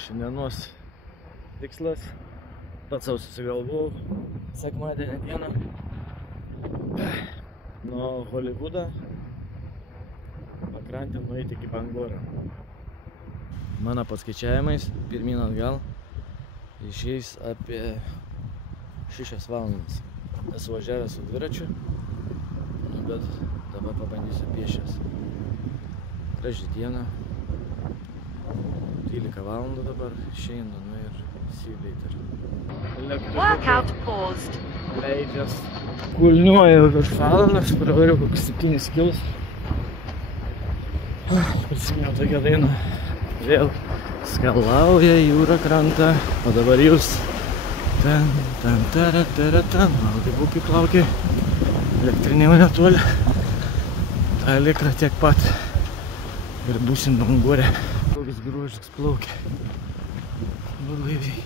Šiandienos tikslas, pats sau susigalvojau, sekmadienio dieną nuo Holivudo pakrantę nueiti iki Bangoro. Mano paskaičiavimais, pirmyn atgal, išeis apie 6 valandas. Esu važiavęs su dviračiu, bet dabar pabandysiu pėsčias. Graži diena, 12 valandų dabar išeinu, ir see you later. Workout paused. Leidžias. Kulniuoju virš valandas, pravariu kokius 7 kilus. Prisimėjau tokią dainą. Vėl skalauja jūra krantą, o dabar jūs ten, maldyvukai plaukia, elektriniai netoli. Ta elektra tiek pat ir būsim Bangore. Koks grožis plaukia. Laiviai.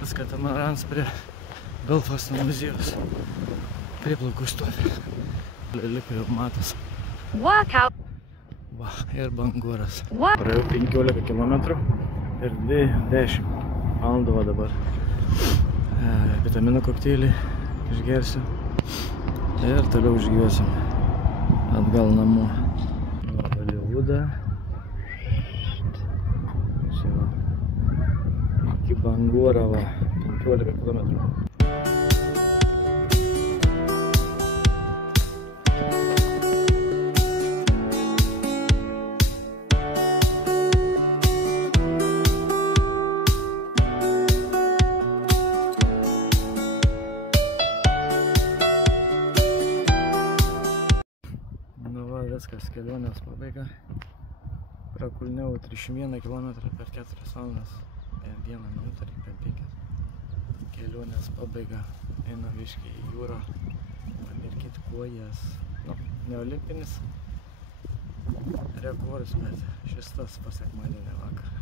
Tas katamarans prie Belfasto muziejaus. Prieplaukų stovi. Liko jau matas. Workout. Va, ir Bangoras. Praėjau 15 km ir 10 valandų dabar. Vitaminų kokteilį išgersiu ir toliau išgyvėsim atgal namo. Nuo Holivudo iki Bangoro, 15 km. Viskas, kelionės pabaiga. Prakulniau 301 km per 4 valandas ir 1 minutę per 5. Kelionės pabaiga. Einu viškai į jūrą, pamirkit kojas. Ne olimpinis rekordas, bet šis tas po sekmadienio vakarą.